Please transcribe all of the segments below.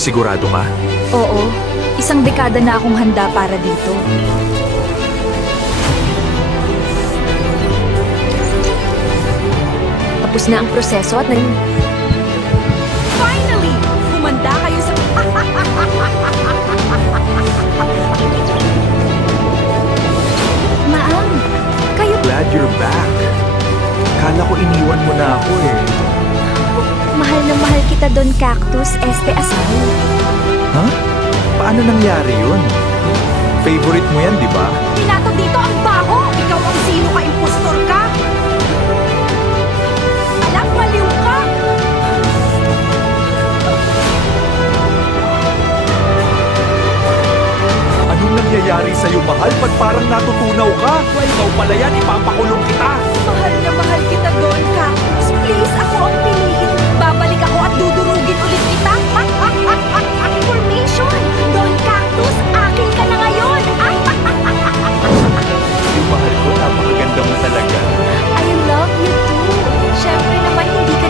Sigurado ka? Oo, isang dekada na akong handa para dito. Tapos na ang proseso at Finally! Humanda kayo sa... Maam, kayo... Glad you're back. Kala ko iniwan mo na ako eh. Mahal na mahal kita, Don Cactus Este Asal. Ha? Paano nangyari yun? Favorite mo yan, di ba? Pinato dito ang baho! Ikaw ang sino ka, impostor ka? Alam, maliw ka! Anong nangyayari sa'yo, mahal? Ba't parang natutunaw ka? Ikaw pala yan, ipapakulong kita. Mahal na mahal kita, Don Cactus. Please, ako ang piliin. Babalik ako at dudurugin ulit kita. Formation! Don Cactus, akin ka na ngayon! Yung mahal ko, napakaganda mo talaga. I love you too. Siyempre naman hindi ka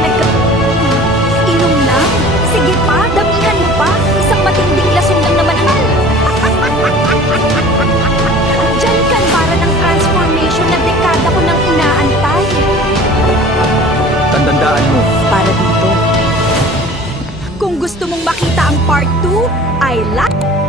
Inom lang? Sige pa, damihan mo pa. Isang matinding lasong lang naman ang... Diyan ka para ng transformation na dekada ko nang inaantay. Tandandaan mo. para dito. Kung gusto mong makita ang part 2, I like...